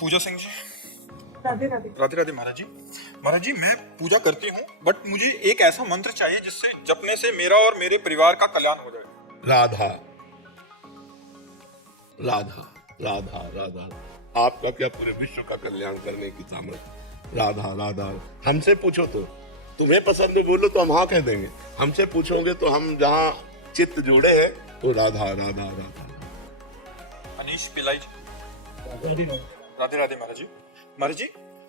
पूजा सिंह जी। राधे राधे। राधे राधे महाराज जी। महाराज जी, मैं पूजा करती हूँ, बट मुझे एक ऐसा मंत्र चाहिए जिससे जपने से मेरा और मेरे परिवार का कल्याण हो जाए। राधा राधा राधा राधा, आपका क्या पूरे विश्व का कल्याण करने की सामर्थ्य। राधा राधा, हमसे पूछो तो, तुम्हें पसंद है बोलो तो हम हाँ कह देंगे, हमसे पूछोगे तो हम जहाँ चित्त जुड़े हैं तो राधा राधा राधा। अनीश पिलाई जी। राधे राधे महाराज जी। महाराज जी,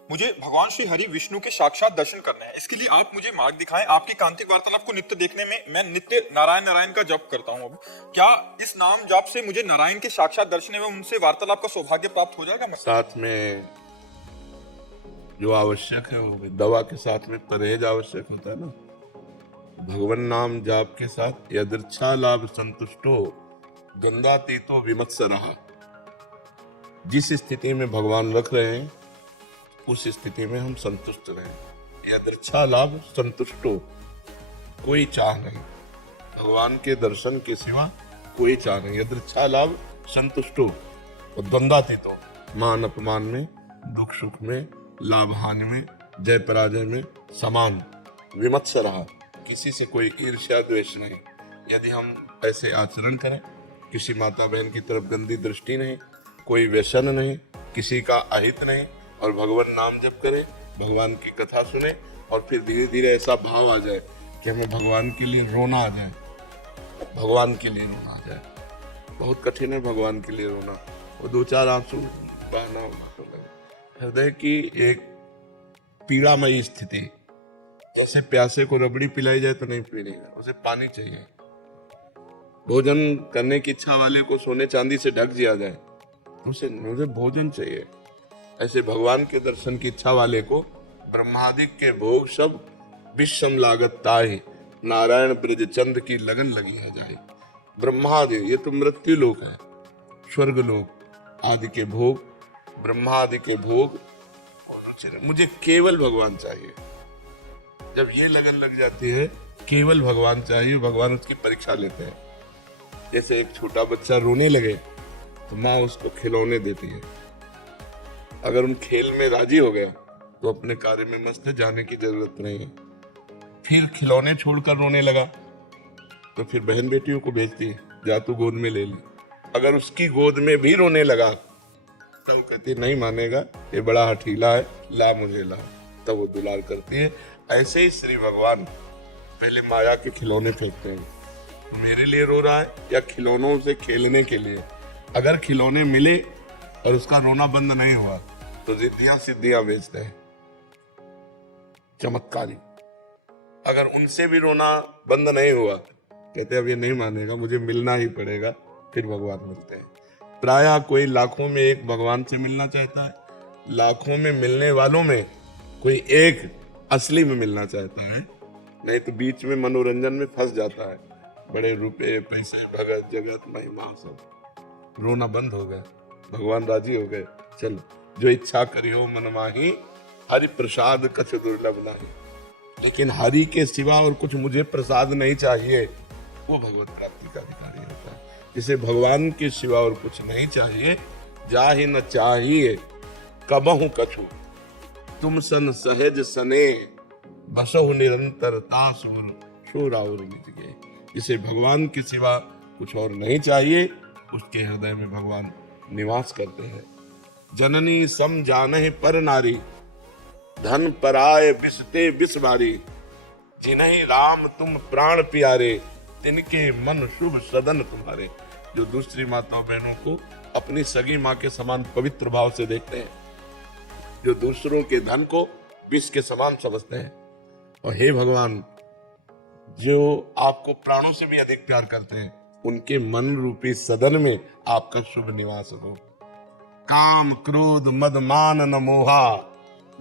मुझे भगवान श्री हरि विष्णु के साक्षात दर्शन करने हैं। इसके लिए आप मुझे मार्ग दिखाएं। आपकी कांतिक वार्तालाप को नित्य देखने में मैं नित्य नारायण नारायण का जप करता हूँ। अब क्या इस नाम जाप से मुझे नारायण के साक्षात दर्शन एवं उनसे वार्तालाप का सौभाग्य प्राप्त हो जाएगा? साथ में जो आवश्यक है वो दवा के साथ में परहेज आवश्यक होता है ना। भगवान नाम जाप के साथ यदृच्छा लाभ संतुष्टो गंगातीतो विमत्सरः। जिस स्थिति में भगवान रख रहे हैं उस स्थिति में हम संतुष्ट रहें। यदृच्छा लाभ संतुष्टो, कोई चाह नहीं, भगवान के दर्शन के सिवा कोई चाह नहीं। यदृच्छा लाभ संतुष्टो और द्वंद्वातीतो, मान अपमान में, दुख सुख में, लाभ हानि में, जय पराजय में समान। विमत्सरः, किसी से कोई ईर्ष्या द्वेष नहीं। यदि हम ऐसे आचरण करें, किसी माता बहन की तरफ गंदी दृष्टि नहीं, कोई व्यसन नहीं, किसी का अहित नहीं, और भगवान नाम जप करें, भगवान की कथा सुने, और फिर धीरे धीरे ऐसा भाव आ जाए कि हमें भगवान के लिए रोना आ जाए। भगवान के लिए रोना आ जाए, बहुत कठिन है भगवान के लिए रोना। वो दो चार आंसू बहना तो लगे। हृदय की एक पीड़ामयी स्थिति, जैसे प्यासे को रबड़ी पिलाई जाए तो नहीं पीनेगा, उसे पानी चाहिए। भोजन करने की इच्छा वाले को सोने चांदी से ढक दिया जाए, उसे मुझे भोजन चाहिए। ऐसे भगवान के दर्शन की इच्छा वाले को ब्रह्मादिक के भोग सब विषम लागत ताहि, नारायण ब्रज चंद की लगन लगी है जाए। ब्रह्मादि, ये तो मृत्यु लोक है, स्वर्ग लोक आदि के भोग, ब्रह्मादि के भोग, मुझे केवल भगवान चाहिए। जब ये लगन लग जाती है, केवल भगवान चाहिए, भगवान उसकी परीक्षा लेते हैं। जैसे एक छोटा बच्चा रोने लगे तो माँ उसको खिलौने देती है। अगर उन खेल में राजी हो गया तो अपने कार्य में मस्त है, जाने की जरूरत नहीं है। फिर खिलौने छोड़कर रोने लगा तो फिर बहन बेटियों को भेजती है, जा तू गोद में ले ली। अगर उसकी गोद में भी रोने लगा तब कहती नहीं मानेगा, ये बड़ा हठीला है, ला मुझे ला, तब वो दुलार करती है। ऐसे ही श्री भगवान पहले माया के खिलौने फेंकते हैं, मेरे लिए रो रहा है या खिलौनों से खेलने के लिए। अगर खिलौने मिले और उसका रोना बंद नहीं हुआ तो रिद्धियां सिद्धियां बेचते हैं, चमत्कारी। अगर उनसे भी रोना बंद नहीं हुआ, कहते अब ये नहीं मानेगा, मुझे मिलना ही पड़ेगा, फिर भगवान मिलते हैं। प्रायः कोई लाखों में एक भगवान से मिलना चाहता है, लाखों में मिलने वालों में कोई एक असली में मिलना चाहता है, नहीं तो बीच में मनोरंजन में फंस जाता है। बड़े रुपए पैसे भगत जगत महिमा सब, रोना बंद हो गया, भगवान राजी हो गए। चलो जो इच्छा करियो मन माही, हरि प्रसाद कछ दुर्लभ नहीं। लेकिन हरि के सिवा और कुछ मुझे प्रसाद नहीं चाहिए, वो भगवत प्राप्ति का अधिकारी होता है। जिसे भगवान के सिवा और कुछ नहीं चाहिए, जाहि न चाहिए कबहु कछु, तुम सन सहज सने बसहु निरंतरता सुर शोराउर निज गए। जिसे भगवान के सिवा कुछ और नहीं चाहिए, उसके हृदय में भगवान निवास करते हैं। जननी सम जानहि पर नारी, धन पराय बिसते बिस बारी। जिन्हीं राम तुम प्राण प्यारे, तिनके मन शुभ सदन तुम्हारे। जो दूसरी माताओं बहनों को अपनी सगी माँ के समान पवित्र भाव से देखते हैं, जो दूसरों के धन को विष के समान समझते हैं, और हे भगवान जो आपको प्राणों से भी अधिक प्यार करते हैं, उनके मन रूपी सदन में आपका शुभ निवास हो। काम क्रोध मद मान न मोहा,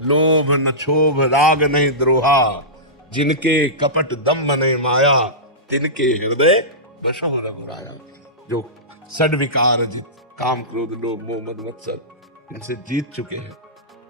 लोभ न क्षोभ राग नहीं द्रोहा। जिनके कपट दम्भ नहीं माया, तिनके हृदय वशो रघुराया। जो षड विकार जित, काम क्रोध लोभ मोह मद मत्सर, इनसे जीत चुके हैं।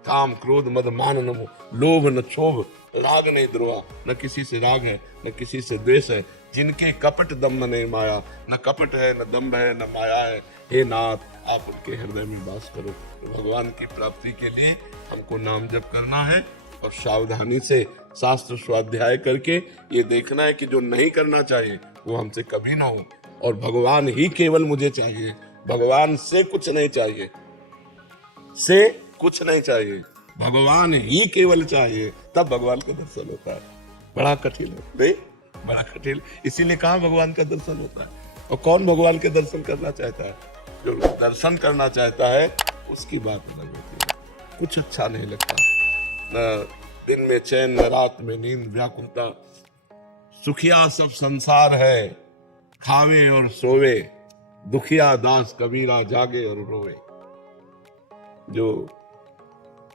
काम क्रोध मद मान न लोभ न क्षोभ राग नहीं द्रोहा, न किसी से राग है, न किसी से द्वेष है, जिनके कपट दम्भ नहीं माया, न कपट है, न दम्भ है, न माया है, हे नाथ आप उनके हृदय में वास करो। तो भगवान की प्राप्ति के लिए हमको नाम जप करना है और सावधानी से शास्त्र स्वाध्याय करके ये देखना है कि जो नहीं करना चाहिए वो हमसे कभी ना हो, और भगवान ही केवल मुझे चाहिए, भगवान से कुछ नहीं चाहिए, से कुछ नहीं चाहिए, भगवान ही केवल चाहिए, तब भगवान का दर्शन होता है। बड़ा कठिन है नहीं, बड़ा कठिन, इसीलिए कहाँ भगवान का दर्शन होता है। और कौन भगवान के दर्शन करना चाहता है? जो दर्शन करना चाहता है उसकी बात अलग होती है। कुछ अच्छा नहीं लगता, न दिन में चैन, न रात में नींद, व्याकुलता, सुखिया सब संसार है, खावे और सोवे, दुखिया दास कबीरा जागे और रोवे। जो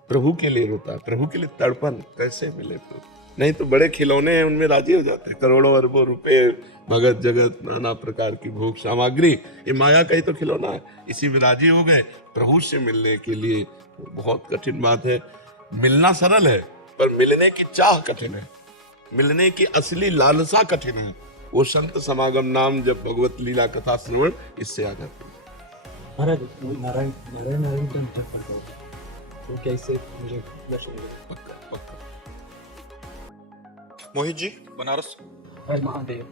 प्रभु के लिए होता है, प्रभु के लिए तड़पन कैसे मिले तो, नहीं तो बड़े खिलौने हैं उनमें राजी हो जाते हैं, करोड़ों अरबों रुपए, भगत जगत, नाना प्रकार की भोग सामग्री, ये माया का ही तो खिलौना है, इसी में राजी हो गए। प्रभु से मिलने के लिए बहुत कठिन बात है। मिलना सरल है पर मिलने की चाह कठिन है, मिलने की असली लालसा कठिन है। वो संत समागम नाम जब भगवत लीला कथा श्रवण इससे आ जाती है। महाराज नारायण नारायण नारायण का जप करता हूँ तो कैसे मुझे दर्शन मिलेगा? पक्का पक्का। मोहित जी बनारस। हर महादेव।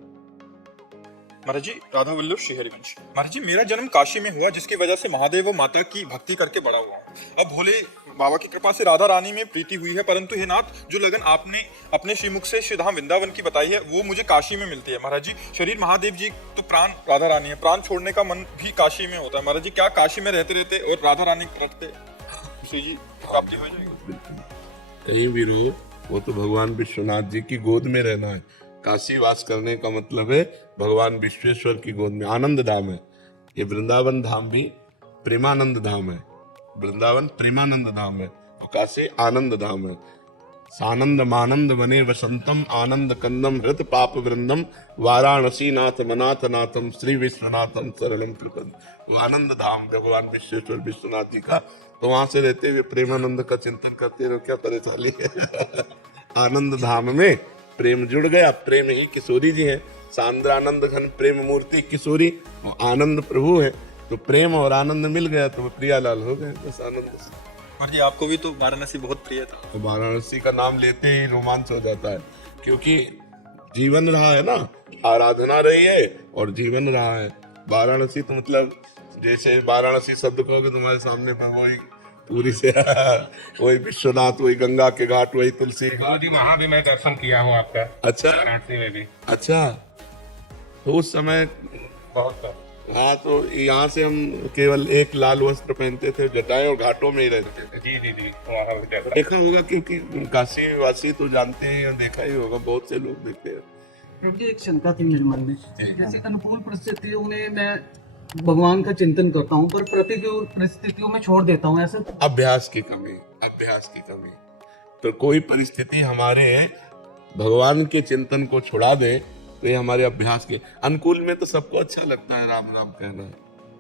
महाराज जी राधा वल्लभ श्रीहरिवंश। महाराज जी मेरा जन्म काशी में हुआ, जिसकी वजह से महादेव व माता की भक्ति करके बड़ा हुआ। अब भोले बाबा की कृपा से राधा रानी में प्रीति हुई है, परंतु हे नाथ जो लगन आपने अपने श्रीमुख से श्रीधाम वृंदावन की बताई है वो मुझे काशी में मिलती है। महाराज जी शरीर महादेव जी तो प्राण राधा रानी है, प्राण छोड़ने का मन भी काशी में होता है। महाराज जी क्या काशी में रहते रहते और राधा रानी रखते श्री जी प्राप्ति हो जाएगी? बिल्कुल, कहीं भी रहो वो तो भगवान विश्वनाथ जी की गोद में रहना है। काशी वास करने का मतलब है भगवान विश्वेश्वर की गोद में, आनंद धाम है ये। वृंदावन धाम भी प्रेमानंद धाम है, वृंदावन प्रेमानंद धाम है, तो काशी आनंद धाम है। सानंद मानंद वने वसंतम, आनंद कंदम हृत पाप वृंदम, वाराणसी नाथ मनाथ नाथम, श्री विश्वनाथम शरणम प्रपद। वो आनंद धाम भगवान विश्वेश्वर विश्वनाथ जी का, तो वहां से रहते हुए प्रेमानंद का चिंतन करते रहो, क्या परेशानी है। आनंद धाम में प्रेम जुड़ गया, प्रेम ही किशोरी जी है, सांद्रानंद घन प्रेम मूर्ति किशोरी, आनंद प्रभु है, तो प्रेम और आनंद मिल गया तो प्रियालाल हो गए बस आनंद से। महाराज जी आपको भी तो वाराणसी बहुत प्रिय था। तो वाराणसी का नाम लेते ही रोमांच हो जाता है, क्योंकि जीवन रहा है ना, आराधना रही है और जीवन रहा है। वाराणसी तो मतलब जैसे वाराणसी शब्द कहोगे तुम्हारे सामने वही पूरी से वही विश्वनाथ, वही गंगा के घाट, वही तुलसी। गुरु जी वहाँ भी मैं दर्शन किया हूँ आपका। अच्छा वाराणसी में भी अच्छा, तो उस समय बहुत सब। हाँ, तो यहाँ से हम केवल एक लाल वस्त्र पहनते थे, जटाएं और घाटों में ही रहते थे। जी जी जी वहाँ भी दर्शन। देखा होगा क्योंकि काशी वासी तो जानते हैं, या देखा ही होगा, बहुत से लोग देखते हैं। प्रभु जी एक शंका थी मेरे मन में, जैसे अनुकूल परिस्थितियों में मैं भगवान का चिंतन करता हूँ पर प्रतिकूल परिस्थितियों में छोड़ देता हूँ, ऐसे अभ्यास की कमी, अभ्यास की कमी। तो कोई परिस्थिति हमारे भगवान के चिंतन को छुड़ा दे तो ये हमारे अभ्यास के अनुकूल में तो सबको अच्छा लगता है राम राम कहना,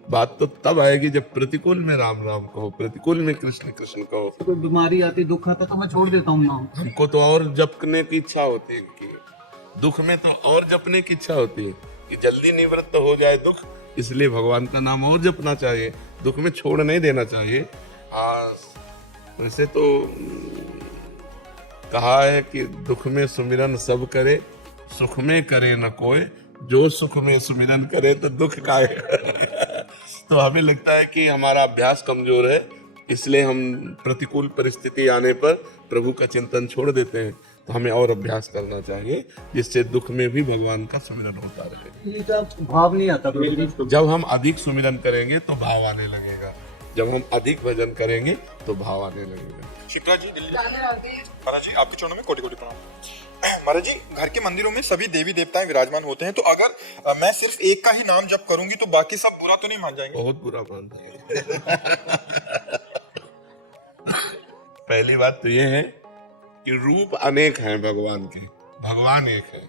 बात तो तब आएगी जब प्रतिकूल में राम राम कहो, प्रतिकूल में कृष्ण कृष्ण कहो। कोई बीमारी आती, दुख आता तो मैं छोड़ देता हूँ नाम। हमको तो और जपने की इच्छा होती है कि दुख में तो और जपने की इच्छा होती है कि जल्दी निवृत्त हो जाए दुख, इसलिए भगवान का नाम और जपना चाहिए, दुख में छोड़ नहीं देना चाहिए। हाँ, वैसे तो कहा है कि दुख में सुमिरन सब करे, सुख में करे न कोई, जो सुख में सुमिरन करे तो दुख का तो हमें लगता है कि हमारा अभ्यास कमजोर है, इसलिए हम प्रतिकूल परिस्थिति आने पर प्रभु का चिंतन छोड़ देते हैं। तो हमें और अभ्यास करना चाहिए जिससे दुख में भी भगवान का सुमिरन होता रहे। ये भाव नहीं आता प्रभु जी। जब हम अधिक सुमिरन करेंगे तो भाव आने लगेगा, जब हम अधिक भजन करेंगे तो भाव आने लगेगा। शिप्रा जी दिल्ली। महाराज जी आपके चरणों में कोटि कोटि प्रणाम। महाराज जी घर के मंदिरों में सभी देवी देवताएं विराजमान होते हैं, तो अगर मैं सिर्फ एक का ही नाम जप करूंगी तो बाकी सब बुरा तो नहीं मान जाएंगे? बहुत बुरा मानता है। पहली बात तो ये है कि रूप अनेक हैं भगवान के, भगवान एक है।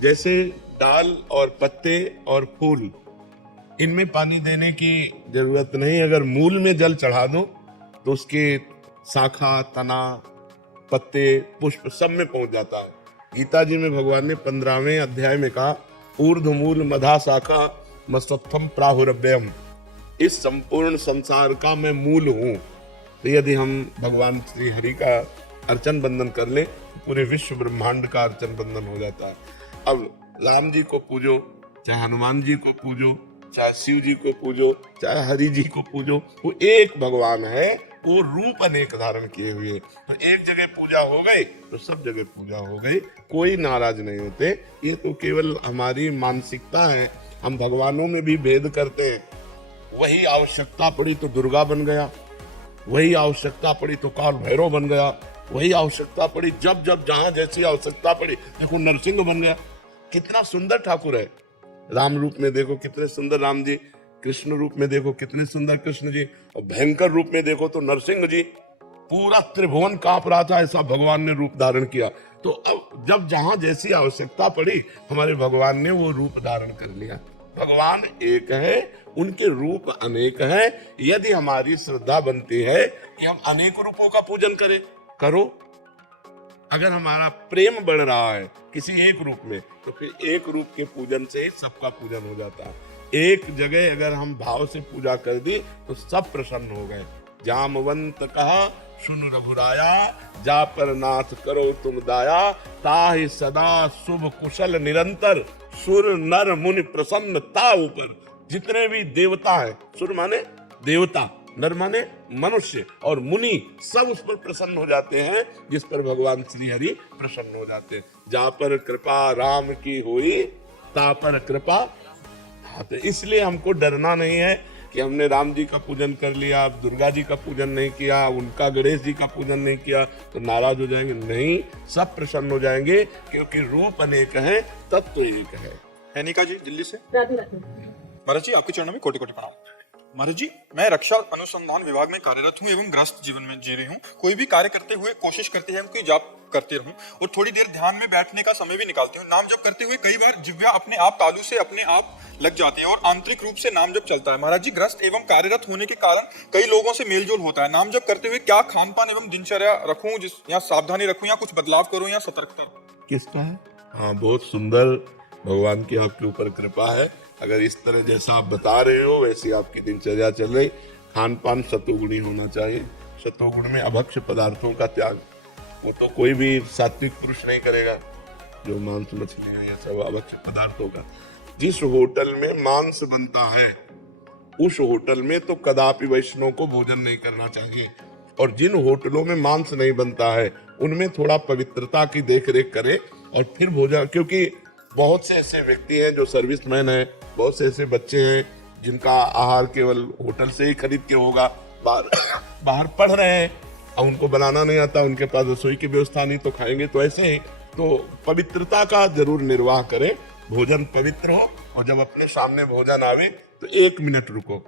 जैसे डाल और पत्ते और फूल, इनमें पानी देने की जरूरत नहीं, अगर मूल में जल चढ़ा दो तो उसके शाखा, तना, पत्ते, पुष्प सब में पहुंच जाता है। गीता जी में भगवान ने 15वें अध्याय में कहा, ऊर्ध्वमूल मधा शाखा मस्तत्वम प्राहुरव्ययम, इस संपूर्ण संसार का मैं मूल हूं। तो यदि हम भगवान श्री हरि का अर्चन बंदन कर ले तो पूरे विश्व ब्रह्मांड का अर्चन बंदन हो जाता है। अब राम जी को पूजो, चाहे हनुमान जी को पूजो, चाहे शिव जी को पूजो, चाहे हरि जी को पूजो, वो एक भगवान है, वो रूप अनेक धारण किए हुए। तो एक जगह पूजा हो गई तो सब जगह पूजा हो गई, कोई नाराज नहीं होते। ये तो केवल हमारी मानसिकता है, हम भगवानों में भी भेद करते हैं। वही आवश्यकता पड़ी तो दुर्गा बन गया, वही आवश्यकता पड़ी तो काल भैरव बन गया, वही आवश्यकता पड़ी जब जब जहां जैसी आवश्यकता पड़ी, देखो नरसिंह बन गया। कितना सुंदर ठाकुर है। राम रूप में देखो कितने सुंदर राम जी, कृष्ण रूप में देखो कितने सुंदर कृष्ण जी, और भयंकर रूप में देखो तो नरसिंह जी। पूरा त्रिभुवन कांप रहा था, ऐसा भगवान ने रूप धारण किया। तो अब जब जहां जैसी आवश्यकता पड़ी, हमारे भगवान ने वो रूप धारण कर लिया। भगवान एक है, उनके रूप अनेक हैं। यदि हमारी श्रद्धा बनती है कि हम अनेक रूपों का पूजन करें, करो। अगर हमारा प्रेम बढ़ रहा है किसी एक रूप में, तो फिर एक रूप के पूजन से ही सबका पूजन हो जाता है। एक जगह अगर हम भाव से पूजा कर दी तो सब प्रसन्न हो गए। जामवंत कहा सुन रघुराया, जा पर नाथ करो तुम दाया, ताहि सदा शुभ कुशल निरंतर, सुर नर मुनि प्रसन्न ता ऊपर। जितने भी देवता है, सुर माने देवता, नर माने मनुष्य, और मुनि सब उस पर प्रसन्न हो जाते हैं जिस पर भगवान श्री हरि प्रसन्न हो जाते हैं। जा पर कृपा राम की हुई, ता पर कृपा। तो इसलिए हमको डरना नहीं है कि हमने राम जी का पूजन कर लिया, दुर्गा जी का पूजन नहीं किया, उनका गणेश जी का पूजन नहीं किया तो नाराज हो जाएंगे। नहीं, सब प्रसन्न हो जाएंगे, क्योंकि रूप अनेक है, तत्व एक है। हैनिका जी दिल्ली से। महाराज जी आपके चरणों में कोटि कोटि प्रणाम। महाराज जी, मैं रक्षा अनुसंधान विभाग में कार्यरत हूँ एवं ग्रस्त जीवन में जी रही हूँ। कोई भी कार्य करते हुए कोशिश करते हैं कि जाप करते रहूं और थोड़ी देर ध्यान में बैठने का समय भी निकालती हूँ। नाम जप करते हुए कई बार जिह्वा अपने आप तालू से अपने आप लग जाते हैं और आंतरिक रूप से नाम जप चलता है। महाराज जी, ग्रस्त एवं कार्यरत होने के कारण कई लोगों से मेलजोल होता है। नाम जप करते हुए क्या खान पान एवं दिनचर्या रखूं, या सावधानी रखूं, या कुछ बदलाव करूं, या सतर्कता? किसका है? हाँ, बहुत सुंदर, भगवान की आपके ऊपर कृपा है। अगर इस तरह जैसा आप बता रहे हो वैसी आपकी दिनचर्या चल रही। खान पान सतोगुणी होना चाहिए। सतोगुण में अभक्ष्य पदार्थों का त्याग, वो तो कोई भी सात्विक पुरुष नहीं करेगा। जो मांस मछली है या सब अभक्ष्य पदार्थों का। जिस होटल में मांस बनता है उस होटल में तो कदापि वैष्णव को भोजन नहीं करना चाहिए, और जिन होटलों में मांस नहीं बनता है उनमें थोड़ा पवित्रता की देखरेख करे और फिर भोजन। क्योंकि बहुत से ऐसे व्यक्ति हैं जो सर्विसमैन हैं, बहुत से ऐसे बच्चे हैं जिनका आहार केवल होटल से ही खरीद के होगा, बाहर पढ़ रहे हैं और उनको बनाना नहीं आता, उनके पास रसोई की व्यवस्था नहीं, तो खाएंगे तो ऐसे ही। तो पवित्रता का जरूर निर्वाह करें, भोजन पवित्र हो, और जब अपने सामने भोजन आवे तो 1 मिनट रुको,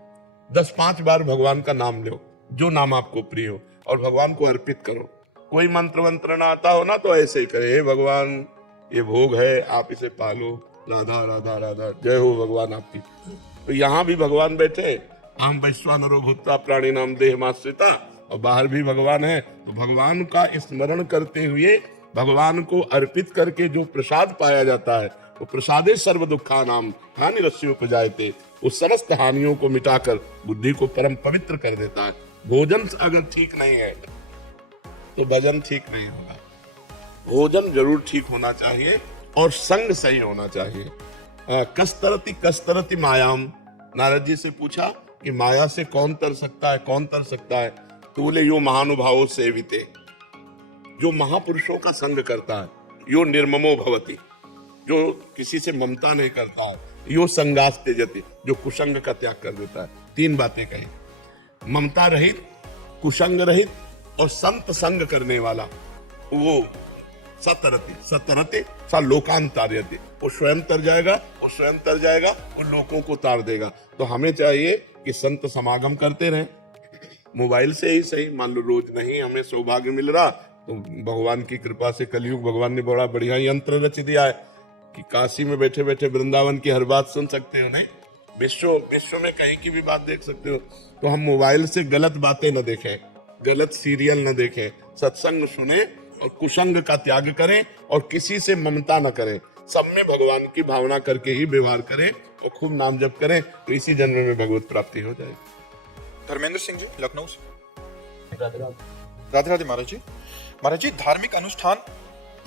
10-5 बार भगवान का नाम लो, जो नाम आपको प्रिय हो, और भगवान को अर्पित करो। कोई मंत्र वंत्र ना आता हो ना तो ऐसे ही करे, हे भगवान ये भोग है, आप इसे पालो, राधा राधा राधा, जय हो भगवान आपकी। तो यहाँ भी भगवान बैठे, हम वैश्वानरो भूत्वा प्राणी नाम देहमाश्रिता, और बाहर भी भगवान है। तो भगवान का स्मरण करते हुए भगवान को अर्पित करके जो प्रसाद पाया जाता है, वो प्रसादे सर्व दुखा नाम हानि रस्योपजायते, वो समस्त हानियों को मिटाकर बुद्धि को परम पवित्र कर देता है। भोजन अगर ठीक नहीं है तो भजन ठीक नहीं होगा। भोजन जरूर ठीक होना चाहिए और संग सही होना चाहिए। कस्तरति कस्तरति मायाम, नारद जी से पूछा कि माया से कौन तर सकता है, कौन तर सकता है? तो बोले यो महानुभावों सेविते, जो महापुरुषों का संग करता है, यो निर्ममो भवति, जो किसी से ममता नहीं करता है, यो संगास त्यजति, जो कुसंग का त्याग कर देता है। 3 बातें कही, ममता रहित, कुसंग रहित और संत संग करने वाला, वो सतरति सतरति सा लोकांतार्यति, वो स्वयं तर जाएगा, वो स्वयं तर जाएगा, वो लोगों को तार देगा। तो हमें चाहिए कि संत समागम करते रहें, मोबाइल से ही सही। मान लो रोज नहीं हमें सौभाग्य मिल रहा तो भगवान की कृपा से कलयुग भगवान ने बड़ा बढ़िया यंत्र रच दिया है कि काशी में बैठे बैठे वृंदावन की हर बात सुन सकते हो। नहीं, विश्व में कहीं की भी बात देख सकते हो। तो हम मोबाइल से गलत बातें न देखें, गलत सीरियल न देखें, सत्संग सुने और कुसंग का त्याग करें और किसी से ममता न करें, सब में भगवान की भावना करके ही व्यवहार करें और खूब नाम जप करें, तो इसी जन्म में भगवत प्राप्ति हो जाएगी। धर्मेंद्र सिंह जी, लखनऊ से। राधे राधे महाराज जी। महाराज जी, धार्मिक अनुष्ठान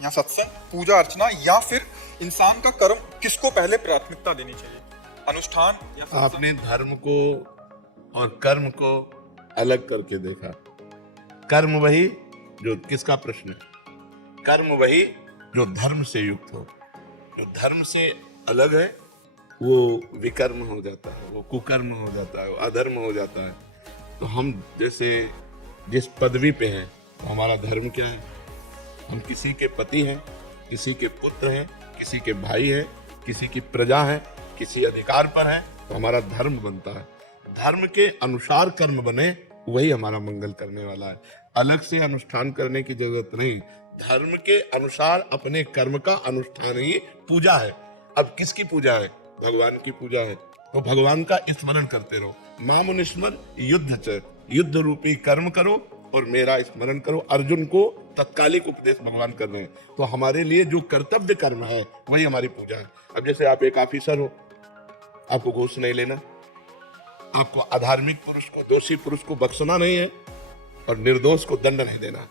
या सत्संग, पूजा अर्चना या फिर इंसान का कर्म, किसको पहले प्राथमिकता देनी चाहिए? अनुष्ठान या सत्संग? आपने धर्म को और कर्म को अलग करके देखा। कर्म वही जो, किसका प्रश्न है? कर्म वही जो धर्म से युक्त हो। जो धर्म से अलग है वो विकर्म हो जाता है, वो कुकर्म हो जाता है, वो अधर्म हो जाता है। तो हम जैसे जिस पदवी पे हैं, तो हमारा धर्म क्या है? हम किसी के पति हैं, किसी के पुत्र हैं, किसी के भाई हैं, किसी की प्रजा है, किसी अधिकार पर है, तो हमारा धर्म बनता है। धर्म के अनुसार कर्म बने, वही हमारा मंगल करने वाला है। अलग से अनुष्ठान करने की जरूरत नहीं। धर्म के अनुसार अपने कर्म का अनुष्ठान ही पूजा है। अब किसकी पूजा है? भगवान की पूजा है। तो भगवान का स्मरण करते रहो। मामुनिस्मर युद्ध च, युद्ध रूपी कर्म करो और मेरा स्मरण करो। अर्जुन को तत्कालिक उपदेश भगवान कर रहे हैं। तो हमारे लिए जो कर्तव्य कर्म है वही हमारी पूजा है। अब जैसे आप एक ऑफिसर हो, आपको घूस नहीं लेना, आपको अधार्मिक पुरुष को, दोषी पुरुष को बख्शना नहीं है और निर्दोष को दंड नहीं देना,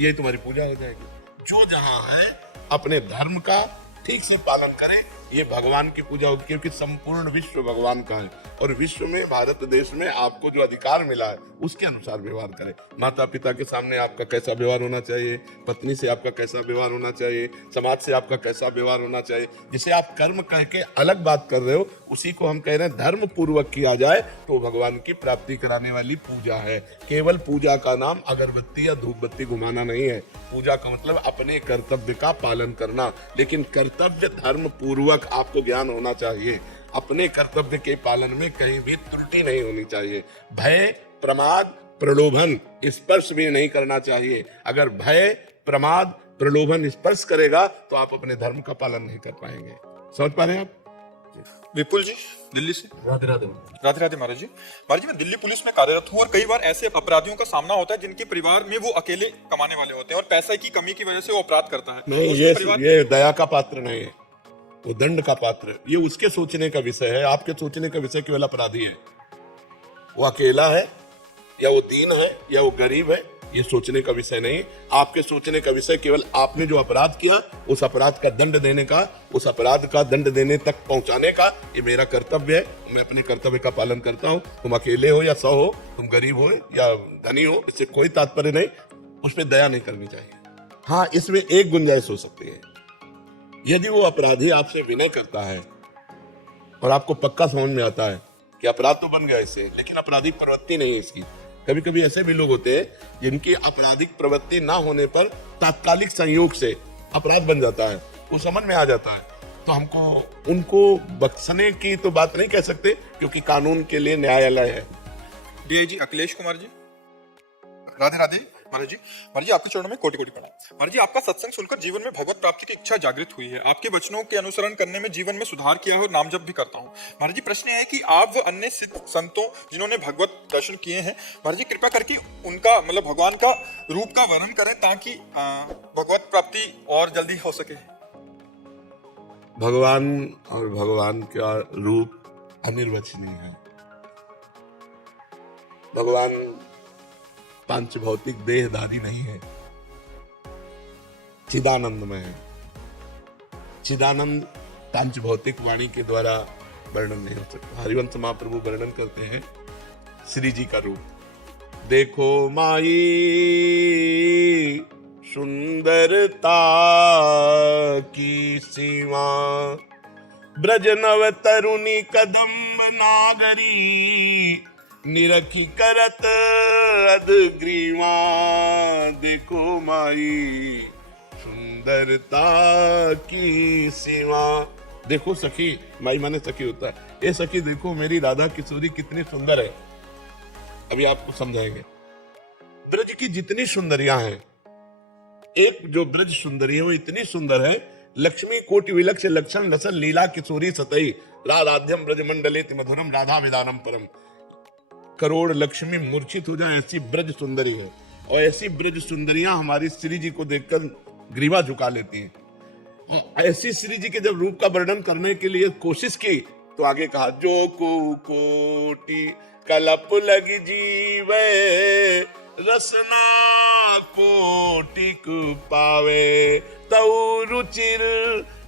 यही तुम्हारी पूजा हो जाएगी। जो जहां है अपने धर्म का ठीक से पालन करें, ये भगवान की पूजा होगी, क्योंकि संपूर्ण विश्व भगवान का है और विश्व में, भारत देश में आपको जो अधिकार मिला है उसके अनुसार व्यवहार करें। माता पिता के सामने आपका कैसा व्यवहार होना चाहिए, पत्नी से आपका कैसा व्यवहार होना चाहिए, समाज से आपका कैसा व्यवहार होना चाहिए। जिसे आप कर्म कह के अलग बात कर रहे हो, उसी को हम कह रहे हैं धर्म पूर्वक किया जाए तो भगवान की प्राप्ति कराने वाली पूजा है। केवल पूजा का नाम अगरबत्ती या धूप बत्ती घुमाना नहीं है। पूजा का मतलब अपने कर्तव्य का पालन करना, लेकिन कर्तव्य धर्म पूर्वक आपको ज्ञान होना चाहिए। अपने कर्तव्य के पालन में कहीं भी त्रुटि नहीं होनी चाहिए। भय, प्रमाद, प्रलोभन स्पर्श भी नहीं करना चाहिए। अगर भय, प्रमाद, प्रलोभन स्पर्श करेगा तो आप अपने धर्म का पालन नहीं कर पाएंगे। समझ पा रहे हैं आप? विपुल जी, दिल्ली से। राधे राधे। राधे राधे महाराज जी। महाराज जी, मैं दिल्ली पुलिस में कार्यरत हूँ और कई बार ऐसे अपराधियों का सामना होता है जिनके परिवार में वो अकेले कमाने वाले होते हैं और पैसे की कमी की वजह से वो अपराध करता है। नहीं, ये दया का पात्र नहीं है, वो दंड का पात्र है। ये उसके सोचने का विषय है, आपके सोचने का विषय केवल अपराधी है। वो अकेला है या वो दीन है या वो गरीब है, ये सोचने का विषय नहीं। आपके सोचने का विषय केवल आपने जो अपराध किया, उस अपराध का दंड देने का, उस अपराध का दंड देने तक पहुंचाने का, ये मेरा कर्तव्य है। मैं अपने कर्तव्य का पालन करता हूँ। तुम अकेले हो या 100 हो, तुम गरीब हो या धनी हो, इससे कोई तात्पर्य नहीं। उस पर दया नहीं करनी चाहिए। हाँ, इसमें एक गुंजाइश हो सकती है, यदि वो अपराधी आपसे विनय करता है और आपको पक्का समझ में आता है कि अपराध तो बन गया इससे, लेकिन आपराधिक प्रवृत्ति नहीं है इसकी। कभी कभी ऐसे भी लोग होते हैं जिनकी आपराधिक प्रवृत्ति ना होने पर तात्कालिक संयोग से अपराध बन जाता है, वो समझ में आ जाता है। तो हमको उनको बख्शने की तो बात नहीं कह सकते, क्योंकि कानून के लिए न्यायालय है। डीआईजी अखिलेश कुमार जी। राधे राधे महाराज जी। महाराज जी, आपके चरणों में कोटि कोटि प्रणाम। महाराज जी, आपका सत्संग सुनकर जीवन में भगवत प्राप्ति की इच्छा जागृत हुई है। आपके वचनों के अनुसरण करने में जीवन में सुधार किया है और नाम जप भी करता हूँ। महाराज जी, प्रश्न है कि आप व अन्य सिद्ध संतों जिन्होंने भगवत दर्शन किए हैं, महाराज जी कृपा करके उनका मतलब भगवान का रूप का वर्णन करें ताकि भगवत प्राप्ति और जल्दी हो सके। भगवान और भगवान का रूप अनिर्वचनीय है। भगवान पांच भौतिक देहधारी नहीं है, चिदानंदमय है। चिदानंद पांच भौतिक वाणी के द्वारा वर्णन नहीं हो सकता। हरिवंश महाप्रभु वर्णन करते हैं श्री जी का रूप। देखो माई सुंदरता की सीमा, ब्रज नव तरुणी कदम्ब नागरी, निरखी करत अधग्रीवा। देखो माई सुंदरता की सीमा। देखो सखी, माई माने सखी होता है। ये सखी देखो मेरी राधा किशोरी कितनी सुंदर है। अभी आपको समझाएंगे। ब्रज की जितनी सुंदरियां हैं, एक जो ब्रज सुंदरी है वो इतनी सुंदर है, लक्ष्मी कोटि विलक्ष लक्षण लसन लीला किशोरी सतई, राधाध्यम ब्रज मंडलेति मधुरम राधा विदानम परम। करोड़ लक्ष्मी मूर्छित हो जाए ऐसी ब्रज सुंदरी है। और ऐसी ब्रज सुंदरियां हमारी श्री जी को देखकर ग्रीवा झुका लेती हैं। ऐसी श्री जी के जब रूप का वर्णन करने के लिए कोशिश की तो आगे कहा, जो कोटि कलप लग जीवे रसना कोटिक पावे, तऊ रुचिर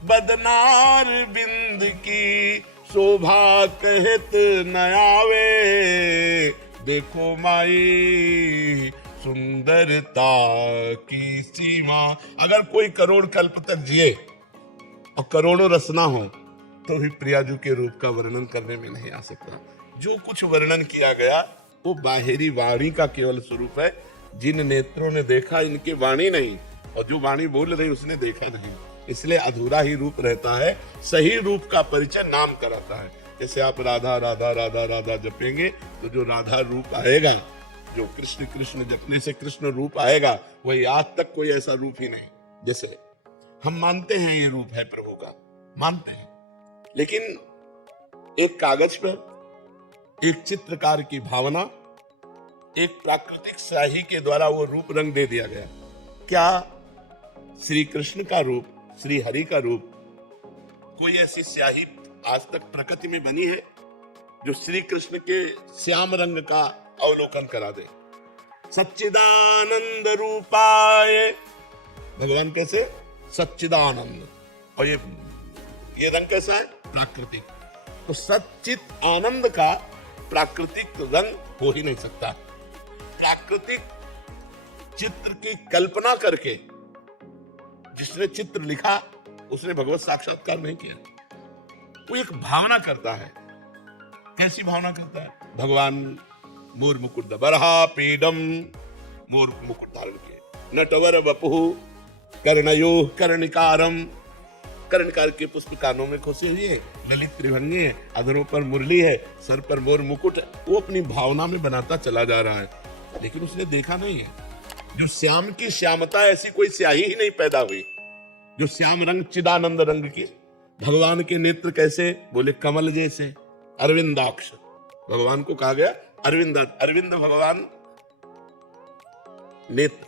बदनार बिंद की शोभा कहत न आवे। देखो माई सुंदरता की सीमा। अगर कोई करोड़ कल्प तक जिए और करोड़ों रसना हो तो भी प्रियाजू के रूप का वर्णन करने में नहीं आ सकता। जो कुछ वर्णन किया गया वो बाहरी वाणी का केवल स्वरूप है। जिन नेत्रों ने देखा इनके वाणी नहीं, और जो वाणी बोल रही उसने देखा नहीं, इसलिए अधूरा ही रूप रहता है। सही रूप का परिचय नाम कराता है। जैसे आप राधा राधा राधा राधा जपेंगे तो जो राधा रूप आएगा, जो कृष्ण कृष्ण जपने से कृष्ण रूप आएगा, वही आज तक कोई ऐसा रूप ही नहीं। जैसे हम मानते हैं ये रूप है प्रभु का, मानते हैं, लेकिन एक कागज पर एक चित्रकार की भावना, एक प्राकृतिक स्याही के द्वारा वो रूप रंग दे दिया गया। क्या श्री कृष्ण का रूप, श्री हरि का रूप, कोई ऐसी स्याही आज तक प्रकृति में बनी है जो श्री कृष्ण के श्याम रंग का अवलोकन करा दे? सच्चिदानंद रूपाय, भगवान कैसे? सच्चिदानंद। और ये रंग कैसा है? प्राकृतिक। तो सच्चित आनंद का प्राकृतिक रंग हो ही नहीं सकता। प्राकृतिक चित्र की कल्पना करके जिसने चित्र लिखा उसने भगवत साक्षात्कार नहीं किया। वो एक भावना करता है। कैसी भावना करता है? भगवान मोर मुकुट बरहा पीडम, मोर मुकुट धारण किए, नटवर वपुः कर्णयो कर्णिकारम, कर्णकार के पुष्प कानों में खोसे हुए, ललित त्रिभंगी है, अधरों पर मुरली है, सर पर मोर मुकुट है। वो अपनी भावना में बनाता चला जा रहा है, लेकिन उसने देखा नहीं है। जो श्याम की श्यामता, ऐसी कोई स्याही ही नहीं पैदा हुई। जो श्याम रंग, चिदानंद रंग के भगवान के नेत्र कैसे? बोले कमल जैसे, अरविंदाक्ष। भगवान को कहा गया अरविंद, अरविंद भगवान नेत्र।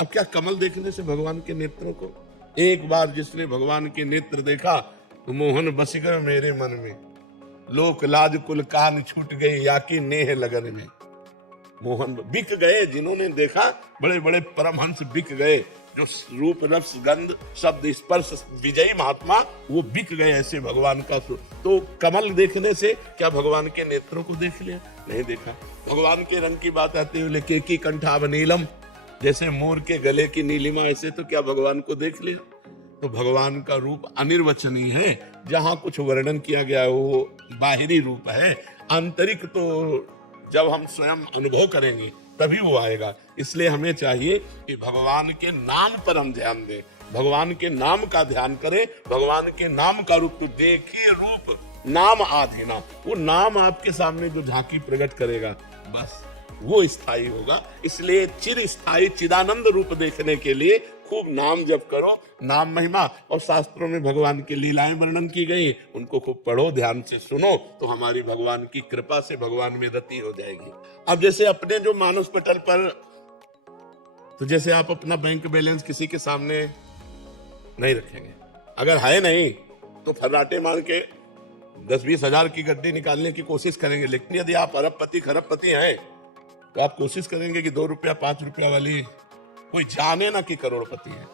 अब क्या कमल देखने से भगवान के नेत्रों को? एक बार जिसने भगवान के नेत्र देखा तो मोहन बस गए मेरे मन में, लोक लाज कुल कान छूट गए या की नेह लगन में। मोहन बिक गए, जिन्होंने देखा बड़े बड़े परमहंस बिक गए। जो रूप रस गंध शब्द स्पर्श विजयी महात्मा, वो बिक गए ऐसे भगवान का। तो कमल देखने से क्या भगवान के नेत्रों को देख लिया? नहीं देखा। भगवान के रंग की बात आती है, केकी कंठाव नीलम, जैसे मोर के गले की नीलिमा, ऐसे तो क्या भगवान को देख लिया? तो भगवान का रूप अनिर्वचनीय है। जहां कुछ वर्णन किया गया है वो बाहरी रूप है। आंतरिक तो जब हम स्वयं अनुभव करेंगे तभी वो आएगा। इसलिए हमें चाहिए कि भगवान के नाम पर हम ध्यान दें, भगवान के नाम का ध्यान करें। भगवान के नाम का रूप, तो देखिए रूप नाम आधीना, वो नाम आपके सामने जो झांकी प्रकट करेगा बस वो स्थायी होगा। इसलिए चिर स्थायी चिदानंद रूप देखने के लिए खूब नाम जप करो। नाम महिमा और शास्त्रों में भगवान की लीलाएं वर्णन की गई, उनको खूब पढ़ो, ध्यान से सुनो, तो हमारी भगवान की कृपा से भगवान में रति हो जाएगी। अब जैसे अपने जो मानस पटल पर, तो जैसे आप अपना बैंक बैलेंस किसी के सामने नहीं रखेंगे, अगर है नहीं तो फर्राटे मार के 10-20 हजार की गड्डी निकालने की कोशिश करेंगे। लेकिन यदि आप अरबपति खरबपति हैं तो आप कोशिश करेंगे कि 2 रुपया 5 रुपया वाली कोई जाने ना कि करोड़पति है।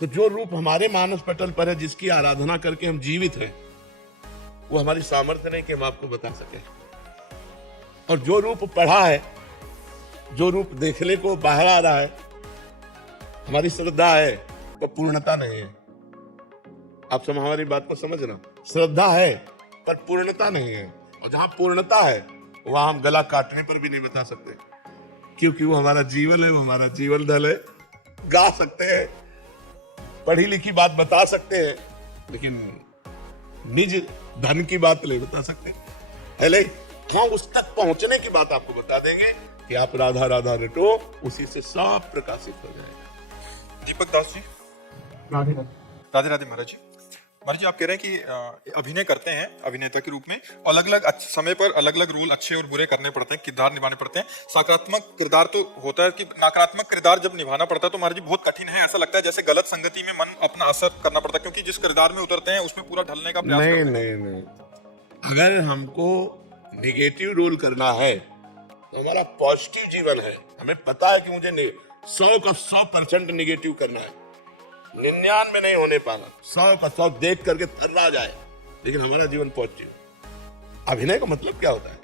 तो जो रूप हमारे मानस पटल पर है, जिसकी आराधना करके हम जीवित हैं, वो हमारी सामर्थ्य नहीं कि हम आपको बता सके। और जो रूप पढ़ा है, जो रूप देखने को बाहर आ रहा है, हमारी श्रद्धा है, तो पूर्णता नहीं है। आप सब हमारी बात को समझना। श्रद्धा है पर पूर्णता नहीं है। और जहां पूर्णता है वहां हम गला काटने पर भी नहीं बता सकते, क्योंकि वो हमारा जीवन है, वो हमारा जीवन दल है। गा सकते हैं, पढ़ी लिखी बात बता सकते हैं, लेकिन निज धन की बात नहीं बता सकते। पहले हाँ, उस तक पहुंचने की बात आपको बता देंगे कि आप राधा राधा रटो, उसी से सब प्रकाशित हो जाएगा। दीपक दास जी, राधे राधे। राधे राधे महाराज जी। महाराज जी आप कह रहे हैं कि अभिनय करते हैं अभिनेता के रूप में, अलग अलग समय पर अलग अलग रोल अच्छे और बुरे करने पड़ते हैं, किरदार निभाने पड़ते हैं। सकारात्मक किरदार तो होता है कि नकारात्मक किरदार जब निभाना पड़ता है तो महाराज जी बहुत कठिन है, ऐसा लगता है जैसे गलत संगति में मन अपना असर करना पड़ता है, क्योंकि जिस किरदार में उतरते हैं उसमें पूरा ढलने का प्रयास नहीं करते हैं। नहीं नहीं, अगर हमको निगेटिव रोल करना है तो हमारा पॉजिटिव जीवन है। हमें पता है कि मुझे 100 का 100% निगेटिव करना है, 99 में नहीं होने पाना, 100 का 100 देख करके थर्रा जाए, लेकिन हमारा जीवन पॉजिटिव। अभिनय का मतलब क्या होता है?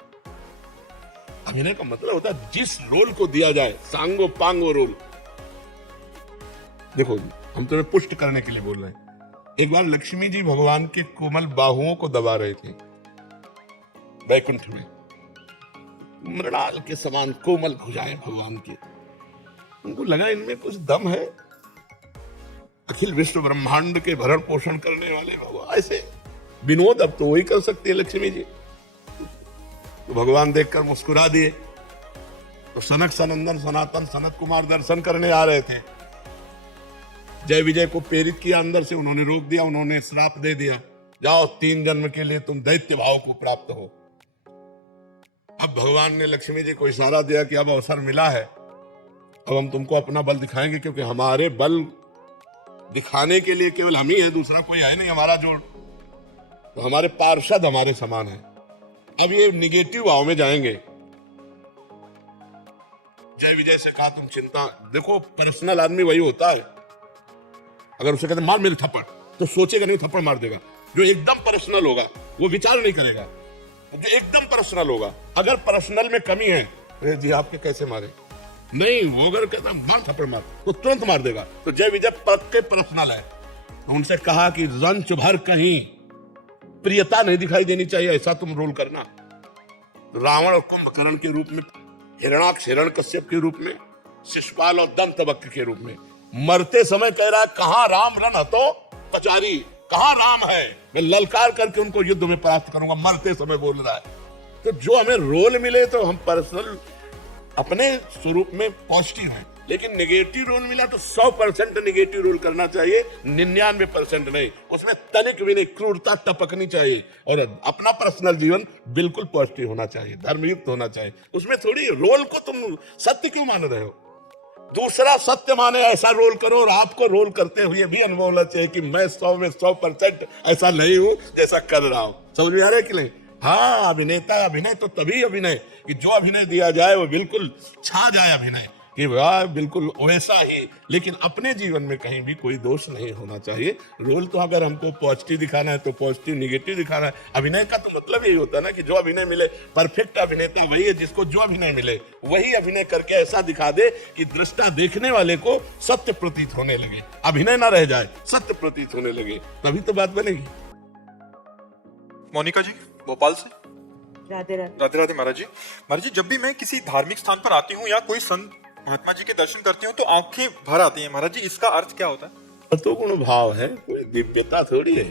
अभिनय का मतलब होता है जिस रोल को दिया जाए, सांगो पांगो रोल। देखो हम तुम्हें पुष्ट करने के लिए बोल रहे हैं। एक बार लक्ष्मी जी भगवान के कोमल बाहुओं को दबा रहे थे वैकुंठ में, मृणाल के समान कोमल भुजाएं भगवान की। उनको लगा इनमें कुछ दम है, अखिल विश्व ब्रह्मांड के भरण पोषण करने वाले भगवान। ऐसे विनोद अब तो वही कर सकती है लक्ष्मी जी। तो भगवान देखकर मुस्कुरा दिए। तो सनक सनंदन सनातन सनत कुमार दर्शन करने आ रहे थे, जय विजय को प्रेरित किया अंदर से, उन्होंने रोक दिया, उन्होंने श्राप दे दिया, जाओ 3 जन्म के लिए तुम दैत्य भाव को प्राप्त हो। अब भगवान ने लक्ष्मी जी को इशारा दिया कि अब अवसर मिला है, अब हम तुमको अपना बल दिखाएंगे, क्योंकि हमारे बल दिखाने के लिए केवल हम ही है, दूसरा कोई है नहीं हमारा जोड़। तो हमारे पार्षद हमारे समान है। अब ये निगेटिव भाव में जाएंगे। जय विजय से कहा तुम चिंता, देखो पर्सनल आदमी वही होता है, अगर उसे कहते मार मेरे थप्पड़ तो सोचेगा नहीं, थप्पड़ मार देगा। जो एकदम पर्सनल होगा वो विचार नहीं करेगा, जो एकदम पर्सनल होगा, अगर पर्सनल में कमी है, अरे जी आपके कैसे मारे, नहीं वो अगर कहता मार थप्पड़ मार तो तुरंत मार देगा। तो जय विजय पक्के पर्सनल है। तो उनसे कहा कि रंच भर कहीं प्रियता नहीं दिखाई देनी चाहिए, ऐसा तुम रोल करना। तो रावण और कुंभकर्ण के रूप में, हिरणाक्ष हिरण्यकश्यप के रूप में, शिशुपाल और दंतवक्र के रूप में, मरते समय कह रहा है कहां राम रन तो पचारी, कहां राम है, मैं ललकार करके उनको युद्ध में परास्त करूंगा, मरते समय बोल रहा है। तो जो हमें रोल मिले तो हम पर्सनल अपने स्वरूप में पॉजिटिव हैं, लेकिन नेगेटिव रोल मिला तो 100% नेगेटिव रोल करना चाहिए, 99% नहीं। उसमें तनिक भी नहीं क्रूरता टपकनी चाहिए, और अपना पर्सनल जीवन बिल्कुल पॉजिटिव होना चाहिए, धर्मयुक्त होना चाहिए। उसमें थोड़ी रोल को तुम सत्य क्यों मान रहे हो, दूसरा सत्य माने ऐसा रोल करो, और आपको रोल करते हुए भी अनुभव होना चाहिए कि मैं 100 में 100% ऐसा नहीं हूं जैसा कर रहा हूं। समझ में आ रहा है कि नहीं? हाँ, अभिनेता अभिनय तो तभी अभिनय कि जो अभिनय दिया जाए वो बिल्कुल छा जाए अभिनय, कि वाह बिल्कुल वैसा ही, लेकिन अपने जीवन में कहीं भी कोई दोष नहीं होना चाहिए। रोल तो अगर हमको पॉजिटिव दिखाना है तो पॉजिटिव, निगेटिव दिखाना है। अभिनय का तो मतलब यही होता है ना कि जो अभिनय मिले, परफेक्ट अभिनेता वही है जिसको जो अभिनय मिले वही अभिनय करके ऐसा दिखा दे कि दृष्टा देखने वाले को सत्य प्रतीत होने लगे, अभिनय ना रह जाए, सत्य प्रतीत होने लगे, तभी तो बात बनेगी। मोनिका जी भोपाल से। राधे राधे। राधे राधे महाराज जी। महाराज जी जब भी मैं किसी धार्मिक स्थान पर आती हूँ या कोई संत महात्मा जी के दर्शन करती हूँ तो आंखें भर आती हैं। महाराज जी इसका अर्थ क्या होता है? सतोगुण भाव है, कोई दिव्यता थोड़ी है।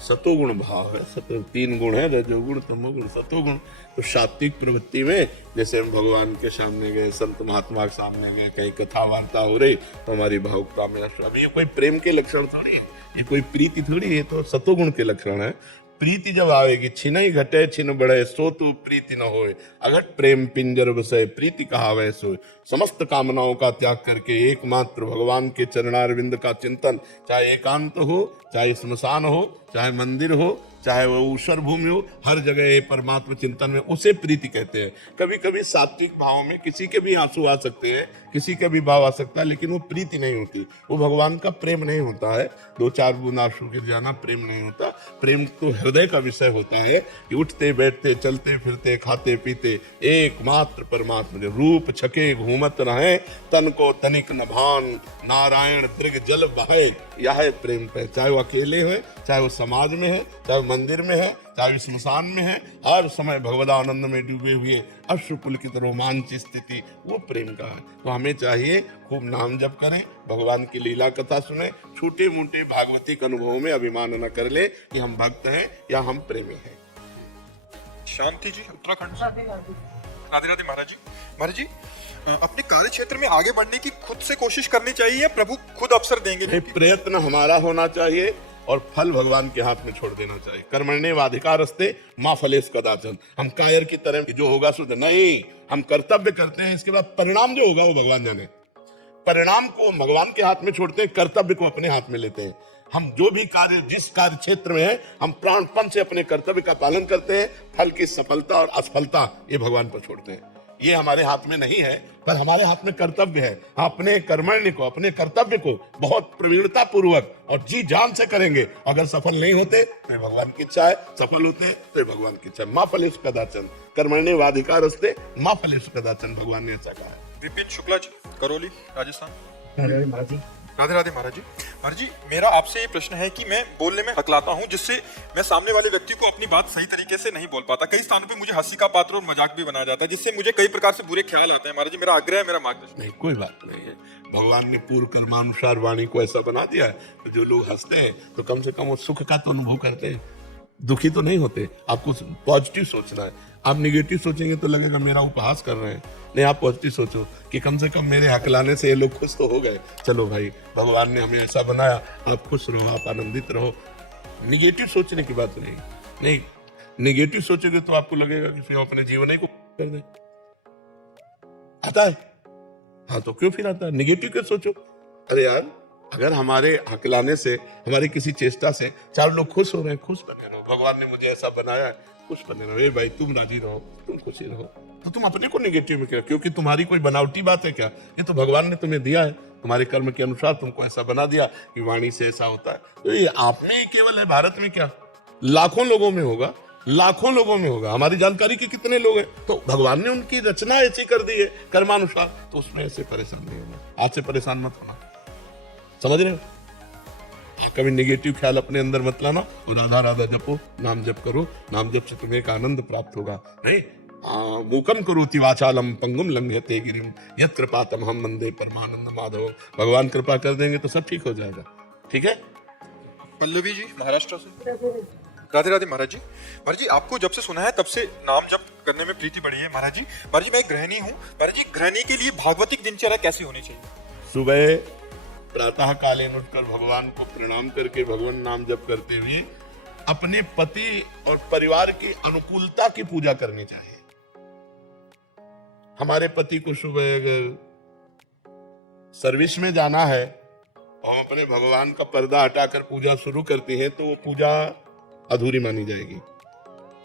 सतोगुण भाव है, सतो 3 गुण है, रजोगुण तमोगुण सतोगुण। तो सात्विक प्रवृत्ति में जैसे हम भगवान के सामने गए, संत महात्मा के सामने गए, कहीं कथा वार्ता हो रही तो हमारी भावुकता में, अभी ये कोई प्रेम के लक्षण थोड़ी है, ये कोई प्रीति थोड़ी है, तो सतोगुण के लक्षण है। प्रीति जब आवेगी, छिनई घटे छिन बढ़े, सो तू प्रीति न होए, अघट प्रेम पिंजर बसे, प्रीति कहावे सोए। समस्त कामनाओं का त्याग करके एकमात्र भगवान के चरणारविंद का चिंतन, चाहे एकांत हो, चाहे स्मशान हो, चाहे मंदिर हो, चाहे वो ऊषर भूमि हो, हर जगह ये परमात्मा चिंतन में, उसे प्रीति कहते हैं। कभी कभी सात्विक भाव में किसी के भी आंसू आ सकते हैं, किसी का भी भाव आ सकता है, लेकिन वो प्रीति नहीं होती, वो भगवान का प्रेम नहीं होता है। 2-4 बूंद आंसू गिर जाना प्रेम नहीं होता। प्रेम तो हृदय का विषय होता है कि उठते बैठते चलते फिरते खाते पीते एकमात्र परमात्मा, रूप छके घूमत रहे, तन को तनिक न भान, नारायण दृग जल बहे, यह है प्रेम पे। चाहे वो अकेले हो, चाहे वो समाज में है, चाहे वो मंदिर में है, चाहे वो स्मशान में है, हर समय भगवदानंद में डूबे हुए अश्रुपुलकित रोमांच स्थिति, वो प्रेम का है। तो हमें चाहिए खूब नाम जप करें, भगवान की लीला कथा सुने, छोटे मोटे भागवतिक अनुभवों में अभिमान न कर ले कि हम भक्त हैं या हम प्रेमी हैं। शांति जी उत्तराखंड से। राधे राधे। राधे राधे महाराज जी। महाराज जी अपने कार्य क्षेत्र में आगे बढ़ने की खुद से कोशिश करनी चाहिए या प्रभु खुद अवसर देंगे? प्रयत्न हमारा होना चाहिए और फल भगवान के हाथ में छोड़ देना चाहिए। कर्मण्येवाधिकारस्ते मा फलेषु कदाचन। हम कायर की तरह जो होगा शुद्ध नहीं, हम कर्तव्य करते हैं, इसके बाद परिणाम जो होगा वो भगवान जाने। परिणाम को भगवान के हाथ में छोड़ते हैं, कर्तव्य को अपने हाथ में लेते हैं। हम जो भी कार्य जिस कार्य क्षेत्र में है, हम प्राणपण से अपने कर्तव्य का पालन करते हैं, फल की सफलता और असफलता ये भगवान पर छोड़ते हैं। ये हमारे हाथ में नहीं है, पर हमारे हाथ में कर्तव्य है। हम अपने कर्मण्य को, अपने कर्तव्य को बहुत प्रवीणता पूर्वक और जी जान से करेंगे। अगर सफल नहीं होते तो ये भगवान की इच्छा है, सफल होते हैं तो ये भगवान की इच्छा है। मा फलेषु कदाचन कर्मण्येवाधिकारस्ते मा फलेषु कदाचन, भगवान ने ऐसा कहा है। विपिन शुक्ला जी, करौली, राजस्थान। राधे महाराज जी। राधे राधे महाराज जी। महाराज जी, मेरा आपसे ये प्रश्न है कि मैं बोलने में हकलाता हूँ, जिससे मैं सामने वाले व्यक्ति को अपनी बात सही तरीके से नहीं बोल पाता। कई स्थानों पे मुझे हंसी का पात्र और मजाक भी बनाया जाता है, जिससे मुझे कई प्रकार से बुरे ख्याल आते हैं। महाराज जी, मेरा आग्रह है, मेरा मार्गदर्शन। नहीं, कोई बात नहीं है। भगवान ने पूर्व कर्मानुसार वाणी को ऐसा बना दिया है तो जो लोग हंसते हैं तो कम से कम वो सुख का तो अनुभव करते हैं, दुखी तो नहीं होते। आपको पॉजिटिव सोचना है। आप निगेटिव सोचेंगे तो लगेगा मेरा उपहास कर रहे हैं। नहीं, आप पॉजिटिव सोचो कि कम से कम मेरे हकलाने से ये लोग खुश तो हो गए। चलो भाई, भगवान ने हमें ऐसा बनाया, आप खुश रहो, आप आनंदित रहो। निगेटिव सोचने की बात नहीं। निगेटिव सोचोगे तो आपको लगेगा कि फिर अपने जीवन ही को कर दे। आता है, हाँ तो क्यों फिर आता है? निगेटिव क्यों सोचो? अरे यार, अगर हमारे हकलाने से, हमारी किसी चेष्टा से चार लोग खुश हो रहे हैं, खुश बने रहो। भगवान ने मुझे ऐसा बनाया है, खुश बने रहो। ए भाई, तुम राजी रहो, तुम खुशी रहो। तो तुम अपने को निगेटिव में क्या? क्योंकि तुम्हारी कोई बनावटी बात है क्या? ये तो भगवान ने तुम्हें दिया है, तुम्हारे कर्म के अनुसार तुमको ऐसा बना दिया कि वाणी से ऐसा होता है। तो ये आप में ही केवल है, भारत में क्या लाखों लोगों में होगा, लाखों लोगों में होगा। हमारी जानकारी के कितने लोग हैं? तो भगवान ने उनकी रचना ऐसी कर दी है कर्मानुसार, तो उसमें ऐसे परेशान नहीं होना। आज से परेशान मत होना, समझ रहे हो? कभी नेगेटिव ख्याल अपने अंदर मत लाना। राधा राधा जपो, नाम जप करो, नाम जप से तुम्हें एक आनंद प्राप्त होगा। नहीं, मूकम करोति वाचालम पंगुम लंघयते गिरिम यत् कृपातमहं वंदे परमानंद माधव। भगवान कृपा कर देंगे तो सब ठीक हो जाएगा। ठीक है। पल्लवी जी, महाराष्ट्र से। राधे राधे महाराज जी। महाराज जी, आपको जब से सुना है तब से नाम जप करने में प्रीति बढ़ी है। महाराज जी, मैं एक गृहिणी हूँ। महाराज जी, गृहिणी के लिए भागवतिक दिनचर्या कैसी होनी चाहिए? सुबह प्रातः कालीन उठकर भगवान को प्रणाम करके भगवान नाम जप करते हुए अपने पति और परिवार की अनुकूलता की पूजा करनी चाहिए। हमारे पति को सुबह अगर सर्विस में जाना है और अपने भगवान का पर्दा हटाकर पूजा शुरू करती है तो वो पूजा अधूरी मानी जाएगी।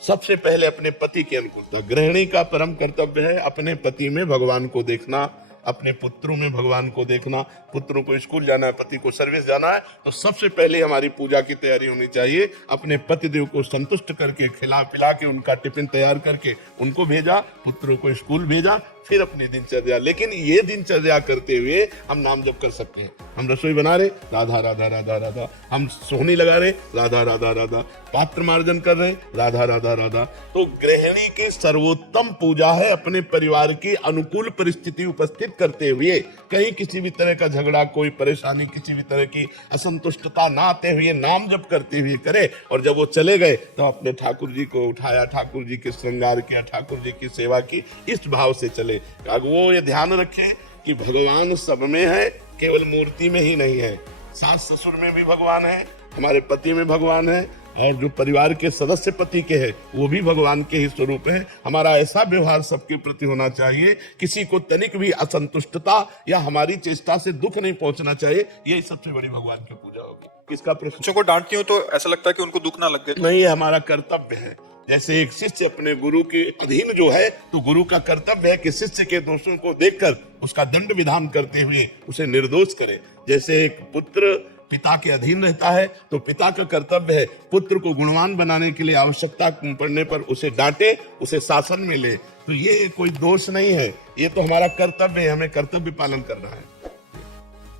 सबसे पहले अपने पति की अनुकूलता। गृहिणी का परम कर्तव्य है अपने पति में भगवान को देखना, अपने पुत्रों में भगवान को देखना। पुत्रों को स्कूल जाना है, पति को सर्विस जाना है, तो सबसे पहले हमारी पूजा की तैयारी होनी चाहिए। अपने पतिदेव को संतुष्ट करके, खिला पिला के, उनका टिफिन तैयार करके उनको भेजा, पुत्रों को स्कूल भेजा, फिर अपनी दिनचर्या। लेकिन ये दिनचर्या करते हुए हम नाम जप कर सकते हैं। हम रसोई बना रहे, राधा राधा राधा राधा। हम सोहनी लगा रहे, राधा राधा राधा। पात्र मार्जन कर रहे, राधा राधा राधा। तो गृहिणी की सर्वोत्तम पूजा है अपने परिवार की अनुकूल परिस्थिति उपस्थित करते हुए कहीं किसी भी तरह का झगड़ा, कोई परेशानी, किसी भी तरह की असंतुष्टता ना आते हुए नाम जप करते हुए करे। और जब वो चले गए तो अपने ठाकुर जी को उठाया, ठाकुर जी के श्रृंगार किया, ठाकुर जी की सेवा की, इस भाव से चले। वो ये ध्यान रखें कि भगवान सब में है, केवल मूर्ति में ही नहीं है। सास ससुर में भी भगवान है, हमारे पति में भगवान है, और जो परिवार के सदस्य पति के हैं वो भी भगवान के ही स्वरूप है। हमारा ऐसा व्यवहार सबके प्रति होना चाहिए, किसी को तनिक भी असंतुष्टता या हमारी चेष्टा से दुख नहीं पहुंचना चाहिए। यही सबसे बड़ी भगवान की पूजा होगी। किसका प्रश्न? बच्चों को डांटती हूँ तो ऐसा लगता है कि उनको दुख ना लग गए। नहीं, ये हमारा कर्तव्य है। जैसे एक शिष्य अपने गुरु के अधीन जो है, तो गुरु का कर्तव्य है कि शिष्य के दोषों को देखकर उसका दंड विधान करते हुए उसे निर्दोष करे। जैसे एक पुत्र पिता के अधीन रहता है तो पिता का कर्तव्य है पुत्र को गुणवान बनाने के लिए आवश्यकता पड़ने पर उसे डांटे, उसे शासन में ले। तो ये कोई दोष नहीं है, ये तो हमारा कर्तव्य है, हमें कर्तव्य पालन करना है।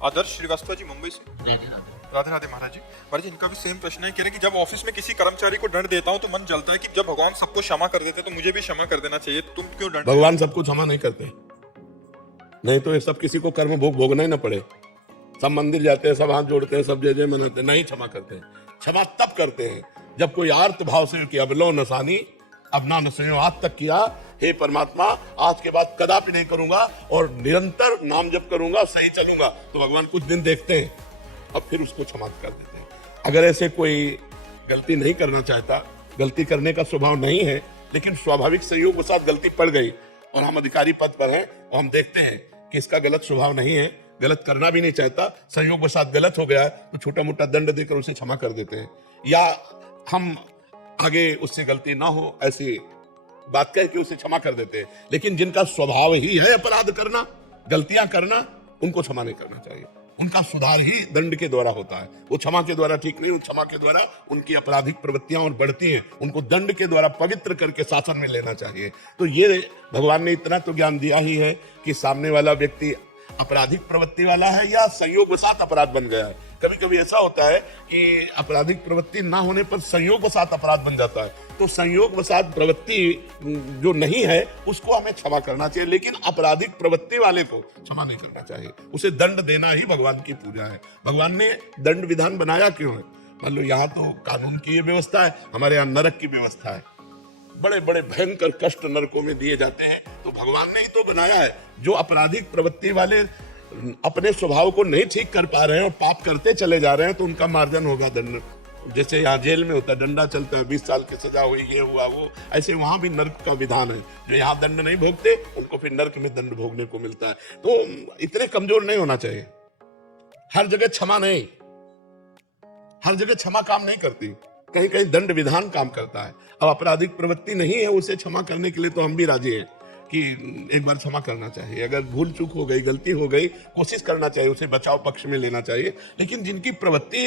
आदर्श श्रीवास्तव जी, मुंबई से। राधे राधे महाराज जी। महाराज जी, इनका भी सेम प्रश्न है। कह रहे कि जब ऑफिस में किसी कर्मचारी को दंड देता हूँ तो मन जलता है कि जब भगवान सबको क्षमा कर देते तो मुझे भी क्षमा कर देना चाहिए। तुम क्यों दंड? भगवान सबको क्षमा नहीं करते, नहीं तो ये सब किसी को कर्म भोग भोगना ही ना पड़े। सब मंदिर जाते हैं, सब हाथ जोड़ते हैं, सब जय जय मनाते हैं, नहीं क्षमा करते हैं। क्षमा तब करते हैं जब कोई आर्त भाव से कि अब लो नसानी, अब ना नसो, आज तक किया, हे परमात्मा आज के बाद कदापि नहीं करूंगा और निरंतर नाम जप करूंगा, सही चलूंगा। तो भगवान कुछ दिन देखते हैं और फिर उसको क्षमा कर देते हैं। अगर ऐसे कोई गलती नहीं करना चाहता, गलती करने का स्वभाव नहीं है, लेकिन स्वाभाविक संयोग के साथ गलती पड़ गई और हम अधिकारी पद पर हैं और हम देखते हैं कि इसका गलत स्वभाव नहीं है, गलत करना भी नहीं चाहता, संयोग के साथ गलत हो गया, तो छोटा मोटा दंड देकर उसे क्षमा कर देते हैं, या हम आगे उससे गलती ना हो ऐसी बात कह के उसे क्षमा कर देते हैं। लेकिन जिनका स्वभाव ही है अपराध करना, गलतियां करना, उनको क्षमा नहीं करना चाहिए। उनका सुधार ही दंड के द्वारा होता है, वो क्षमा के द्वारा ठीक नहीं, क्षमा के द्वारा उनकी आपराधिक प्रवृत्तियां और बढ़ती हैं, उनको दंड के द्वारा पवित्र करके शासन में लेना चाहिए। तो ये भगवान ने इतना तो ज्ञान दिया ही है कि सामने वाला व्यक्ति आपराधिक प्रवृत्ति वाला है या संयोग के साथ अपराध बन गया है। कभी कभी ऐसा होता है कि आपराधिक प्रवृत्ति ना होने पर संयोग के साथ अपराध बन जाता है, तो संयोग के साथ प्रवृत्ति जो नहीं है उसको हमें क्षमा करना चाहिए, लेकिन आपराधिक प्रवृत्ति वाले को क्षमा नहीं करना चाहिए, उसे दंड देना ही भगवान की पूजा है। भगवान ने दंड विधान बनाया क्यों है? मान लो यहाँ तो कानून की ये व्यवस्था है, हमारे यहाँ नरक की व्यवस्था है, बड़े बड़े भयंकर कष्ट नरकों में दिए जाते हैं, तो भगवान ने ही तो बनाया है। जो आपराधिक प्रवृत्ति वाले अपने स्वभाव को नहीं ठीक कर पा रहे हैं और पाप करते चले जा रहे हैं, तो उनका मार्जन होगा दंड। जैसे यहाँ जेल में होता है, डंडा चलता है, 20 साल की सजा हुई, ये हुआ वो, ऐसे वहां भी नर्क का विधान है। जो यहाँ दंड नहीं भोगते उनको फिर नर्क में दंड भोगने को मिलता है। तो इतने कमजोर नहीं होना चाहिए। हर जगह क्षमा नहीं, हर जगह क्षमा काम नहीं करती, कहीं कहीं दंड विधान काम करता है। अब आपराधिक प्रवृत्ति नहीं है, उसे क्षमा करने के लिए तो हम भी राजी हैं कि एक बार क्षमा करना चाहिए। अगर भूल चूक हो गई, गलती हो गई, कोशिश करना चाहिए, उसे बचाव पक्ष में लेना चाहिए। लेकिन जिनकी प्रवृत्ति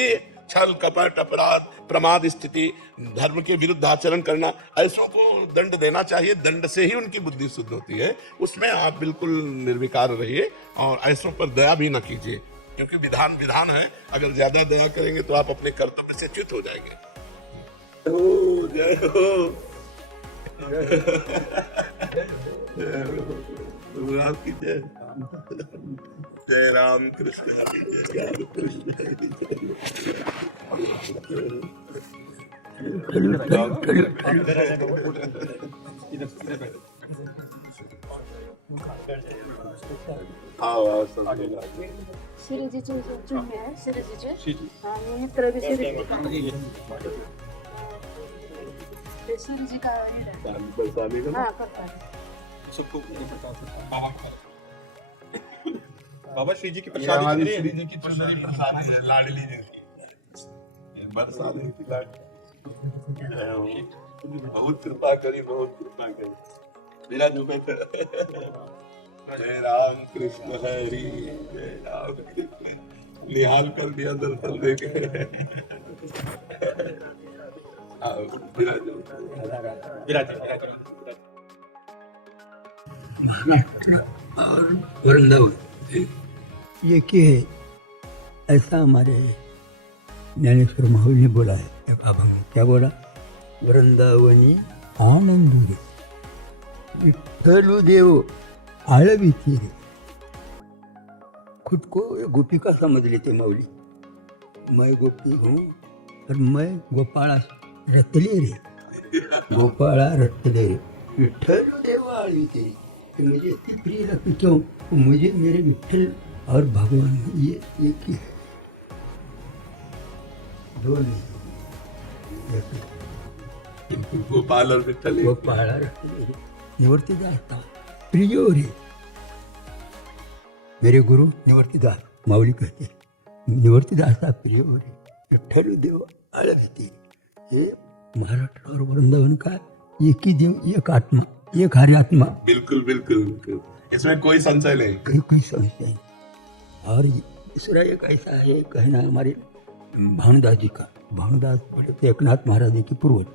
छल कपट अपराध प्रमाद स्थिति धर्म के विरुद्ध आचरण करना, ऐसों को दंड देना चाहिए। दंड से ही उनकी बुद्धि शुद्ध होती है, उसमें आप बिल्कुल निर्विकार रहिए और ऐसों पर दया भी न कीजिए, क्योंकि विधान विधान है। अगर ज्यादा दया करेंगे तो आप अपने कर्तव्य से च्युत हो जाएंगे। जय हो राम की जय, जय राम कृष्ण हरि जय, राम कृष्ण हरि जय। 시리즈 중에 시리즈죠? 아니, 트레비 시리즈. 시리즈가 아니라. हाँ, पता है. बाबा श्री जी की प्रसादी श्री जी की प्रसादी है, लाडली जी की बरसाने की लाडली। बहुत कृपा करी, बहुत कृपा करी मेरा जो मैं जय राम कृष्ण हरि जय राम कृष्ण। निहाल कर दिया दर्शन देके। और वृंदावन ये क्या है? ऐसा हमारे ज्ञानेश्वर महावीर ने बोला है। क्या बोला? वृंदावनी आनंद विठ्ठल देव आळवी रे। खुद को गोपिका समझ लेते मौली, मैं गोपी हूँ और मैं गोपाला रतले रे, गोपाला रतले रे, विठ्ठल देव आळवी तेरी। तो मुझे इतनी प्रिय लगती क्यों? मुझे मेरे विठ्ठल और भगवान ये एक ही है, दो नहीं। गोपाल और विठ्ठल, गोपाला रतले रे निवर्तीदास प्रियो रे। मेरे गुरु निवर्तीदास माऊली कहते निवर्तीदास प्रियो रे, विठ्ठल देव आळवी तेरी। ये महाराष्ट्र और वृंदावन का एक ही देव, एक आत्मा, एक हरि आत्मा। बिल्कुल बिल्कुल बिल्कुल, इसमें कोई संशय नहीं, कोई संशय नहीं। और दूसरा एक ऐसा है कहना हमारे भानुदास जी का, भानुदास बड़े थे एकनाथ महाराज जी के पूर्वज।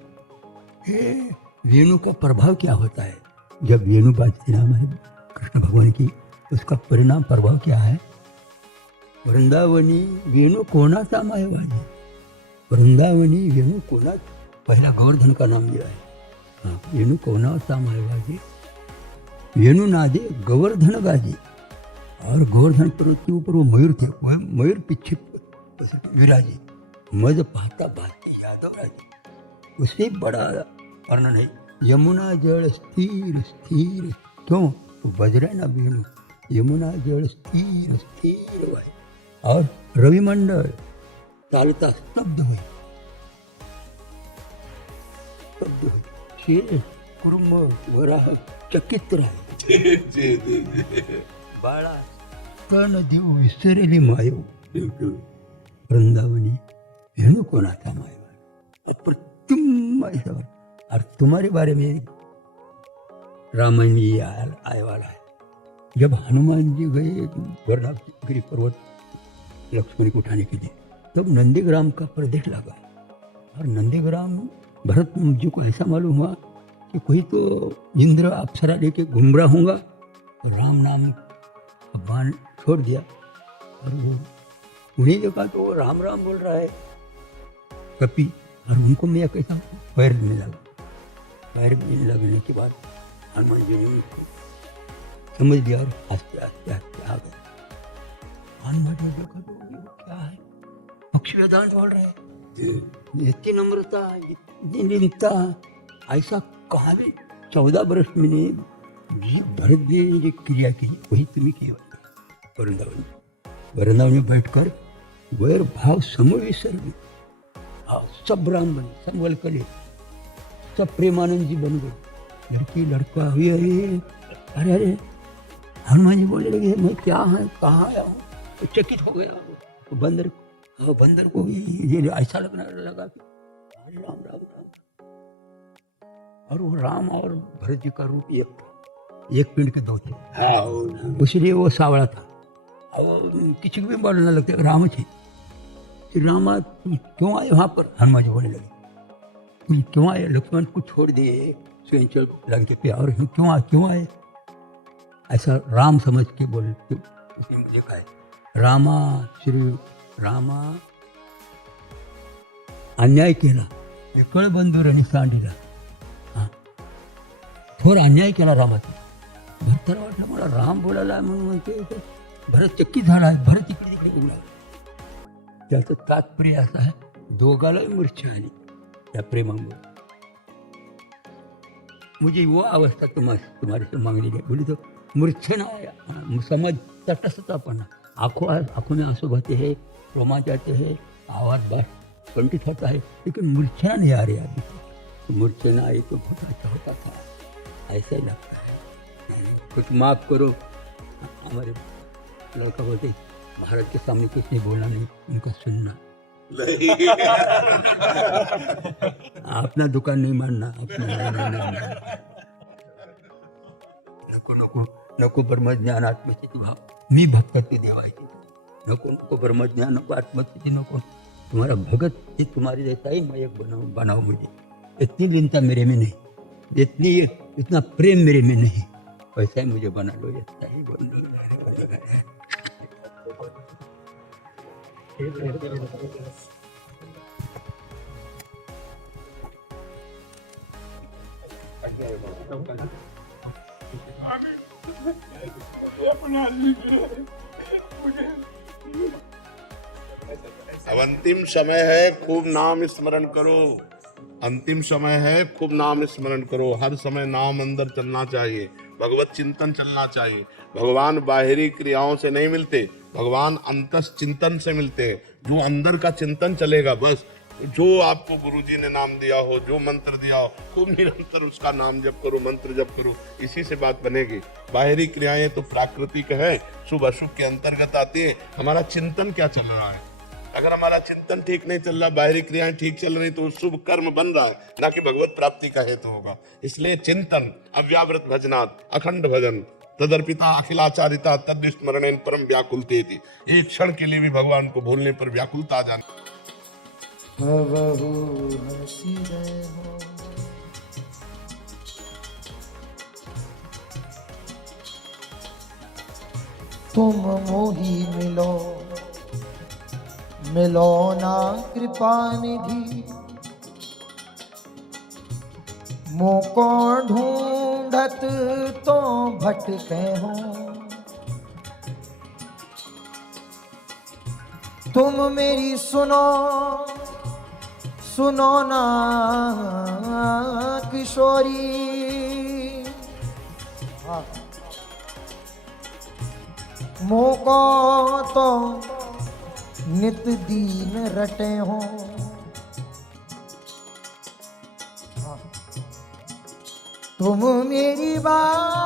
ये वेणु का प्रभाव क्या होता है? जब वेणु बाजती ना हमारे कृष्ण भगवान की, उसका परिणाम प्रभाव क्या है? वृंदावनी वेणु कोणाचा मायवाजी, वृंदावनी वेणु कोणा, पहला गोवर्धन का नाम दिया है। हाँ, वेणु कोणाचा मायवाजी, वेणु नादे गोवर्धन गाजी। और गोवर्धन पर्वत के ऊपर वो मयूर थे, वह मयूर पीछे विराजे, मज पाता भाती यादव राजे। उससे बड़ा वर्णन है, यमुना जल स्थिर स्थिर, क्यों? तो बज रहे ना वेणु, यमुना जल स्थिर स्थिर। और रविमंडल चालता स्तब्ध हुई, स्तब्ध हुई. शेर कुर्म वराह चकित राहिले. बाळा तन देव विसरेली मायो, वृंदावनी वेणु कोणाचा मायवा. अप्रतिम ऐसा. और तुम्हारे बारे में रामायण ये आए वाला है. जब हनुमान जी गए वर्णागिरी पर्वत लक्ष्मण को उठाने के लिए, तब नंदीग्राम का प्रदेश लगा. और नंदीग्राम भरत जी को ऐसा मालूम हुआ कि कोई तो इंद्र अप्सरा लेके घूम रहा होगा. राम नाम का बाण छोड़ दिया और वो उन्हीं देखा तो वो राम राम बोल रहा है कपी. और उनको मैं कैसा पैर में लगा. पैर में लगने के बाद हनुमान जी ने समझ लिया और आस्ते आस्ते आस्ते आ गए. हनुमान जी देखा तो ये क्या है, पक्षी वेदांत बोल रहे हैं. इतनी नम्रता, इतनी लीनता, ऐसा कहा भी. 14 वर्ष मैंने जी भरत जी ने क्रिया की वही तुम्हें की. वृंदावन वृंदावन में बैठकर वैर भाव समविसर में सब राम बने, सब वलकले, सब प्रेमानंद जी बन गए. लड़की लड़का हुई. अरे अरे हनुमान जी बोलने लगे मैं क्या है, कहाँ आया हूँ. तो चकित हो गया. तो बंदर को ये ऐसा लगने लगा कि राम राम राम. और वो राम और भरत जी का रूप एक था, एक पिंड के दो थे. इसलिए वो सावड़ा था. और किसी को भी बोलने लगते राम थे. रामा तुम क्यों आए वहाँ पर. हनुमान जी बोलने लगे तुम क्यों आए, लक्ष्मण को छोड़ दिए स्वयं चल लंके पे, और क्यों आए. ऐसा राम समझ के बोले. उसने मुझे कहा है रामा श्री रामा अन्याय केला एकळ बंधुरांनी सांडिला. हां थोर अन्याय केला रामाचा. भरताला वाटलं मला राम बोलायला म्हणून म्हणते. भरत चक्की झाला आहे. भरत इकडे तिकडे उडला. त्याचं तात्पर्य असं आहे दोघालाही मूर्छा आली त्या प्रेमामुळे. मुझे वो अवस्था तुम्हारे से मांगनी है. बोली तो मूर्छना समझ तटस्थतापना. आंखों में आंसू बहते हैं, रोमांच आते हैं, आवाज बात कंठित होता है, लेकिन मूर्छना नहीं आ रही अभी. तो मूर्छना आई तो बहुत अच्छा होता था. ऐसा ही लगता है. कुछ माफ करो. हमारे लड़का बोलते भारत के सामने किसने बोला नहीं, उनका सुनना. अपना दुकान नहीं मानना. नको नको नको ब्रह्मज्ञान आत्मस्थिती भाव. मी भक्त ते देवायचे. नको नको ब्रह्मज्ञान, नको आत्मस्थिति, नको. तुम्हारा भगत ये तुम्हारे जैसा ही मैं एक बनाओ मुझे. इतनी लीनता मेरे में नहीं, इतना प्रेम मेरे में नहीं. वैसा ही मुझे बना लो. ऐसा ही बोल दो. अब अंतिम समय है, खूब नाम स्मरण करो. अंतिम समय है, खूब नाम स्मरण करो. हर समय नाम अंदर चलना चाहिए, भगवत चिंतन चलना चाहिए. भगवान बाहरी क्रियाओं से नहीं मिलते, भगवान अंतस चिंतन से मिलते हैं. जो अंदर का चिंतन चलेगा, बस जो आपको गुरुजी ने नाम दिया हो, जो मंत्र दिया हो, खूब निरंतर उसका नाम जप करो, मंत्र जप करो. इसी से बात बनेगी. बाहरी क्रियाएं तो प्राकृतिक है, शुभ अशुभ के अंतर्गत आती है. हमारा चिंतन क्या चल रहा है. अगर हमारा चिंतन ठीक नहीं चल रहा, बाहरी क्रियाएं ठीक चल रही, तो शुभ कर्म बन रहा है, ना कि भगवत प्राप्ति का हेतु होगा. इसलिए चिंतन, अव्यावृत भजनात्, अखंड भजन, तदर्पिता अखिलाचारिता तद्स्मरणेन परम व्याकुलतेति. एक क्षण के लिए भी भगवान को भूलने पर व्याकुलता आ जाती. तुम मोही मिलो ना कृपा निधि. मोको ढूंढत तो भटके हो. तुम मेरी सुनो ना किशोरी. मोको तो नित दीन रटे हो। हाँ। तुम मेरी बात